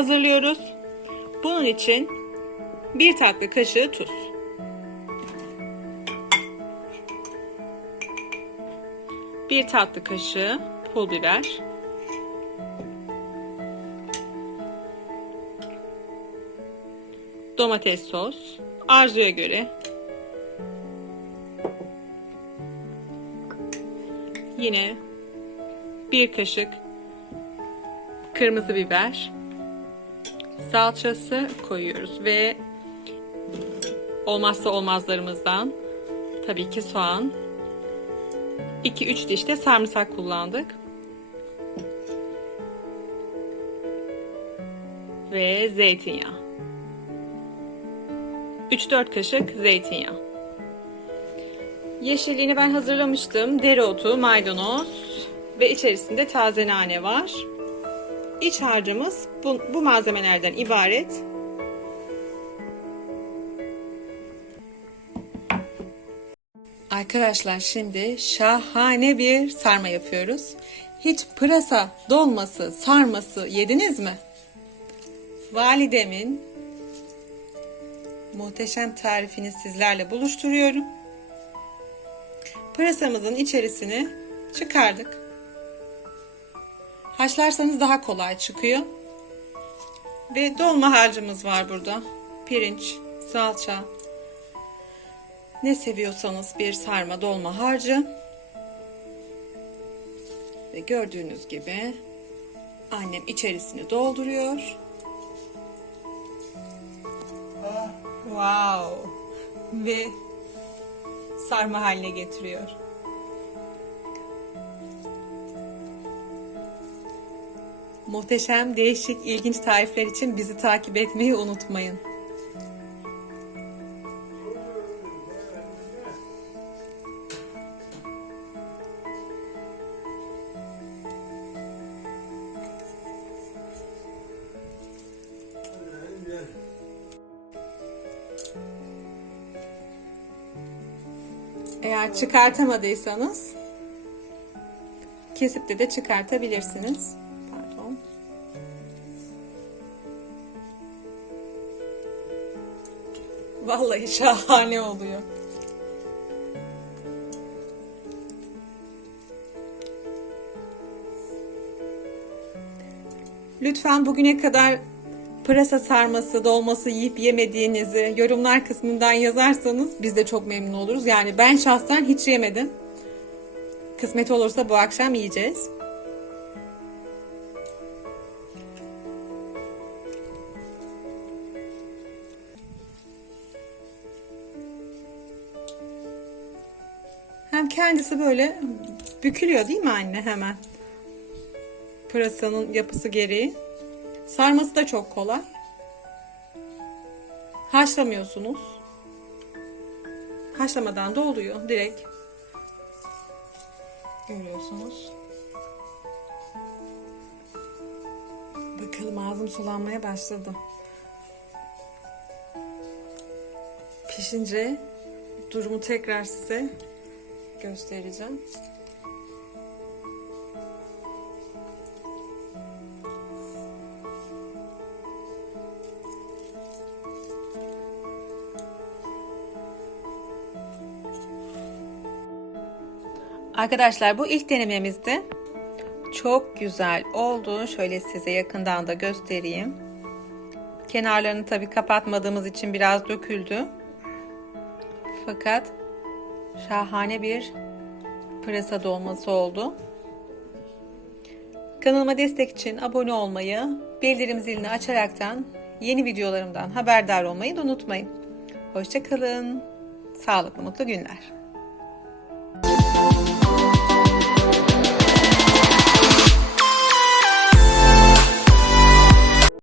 hazırlıyoruz. Bunun için bir tatlı kaşığı tuz. Bir tatlı kaşığı pul biber. Domates sos. Arzuya göre. Yine bir kaşık kırmızı biber salçası koyuyoruz ve olmazsa olmazlarımızdan tabii ki soğan 2-3 diş de sarımsak kullandık. Ve zeytinyağı. 3-4 kaşık zeytinyağı. Yeşilliğini ben hazırlamıştım. Dereotu, maydanoz ve içerisinde taze nane var. İç harcımız bu, bu malzemelerden ibaret. Arkadaşlar şimdi şahane bir sarma yapıyoruz. Hiç pırasa, dolması, sarması yediniz mi? Validemin muhteşem tarifini sizlerle buluşturuyorum. Pırasamızın içerisini çıkardık. Haşlarsanız daha kolay çıkıyor. Ve dolma harcımız var burada. Pirinç, salça. Ne seviyorsanız bir sarma dolma harcı. Ve gördüğünüz gibi annem içerisini dolduruyor. Wow. Ve sarma haline getiriyor. Muhteşem, değişik, ilginç tarifler için bizi takip etmeyi unutmayın. Eğer çıkartamadıysanız kesip de de çıkartabilirsiniz. Vallahi şahane oluyor. Lütfen bugüne kadar pırasa sarması, dolması yiyip yemediğinizi yorumlar kısmından yazarsanız biz de çok memnun oluruz. Yani ben şahsen hiç yemedim. Kısmet olursa bu akşam yiyeceğiz. Hem kendisi böyle bükülüyor değil mi anne hemen? Pırasanın yapısı gereği. Sarması da çok kolay. Haşlamıyorsunuz. Haşlamadan da oluyor direkt. Görüyorsunuz. Bakalım ağzım sulanmaya başladı. Pişince durumu tekrar size göstereceğim. Arkadaşlar bu ilk denememizdi. Çok güzel oldu. Şöyle size yakından da göstereyim. Kenarlarını tabi kapatmadığımız için biraz döküldü. Fakat şahane bir pırasa dolması oldu. Kanalıma destek için abone olmayı, bildirim zilini açaraktan yeni videolarımdan haberdar olmayı da unutmayın. Hoşçakalın. Sağlıklı mutlu günler.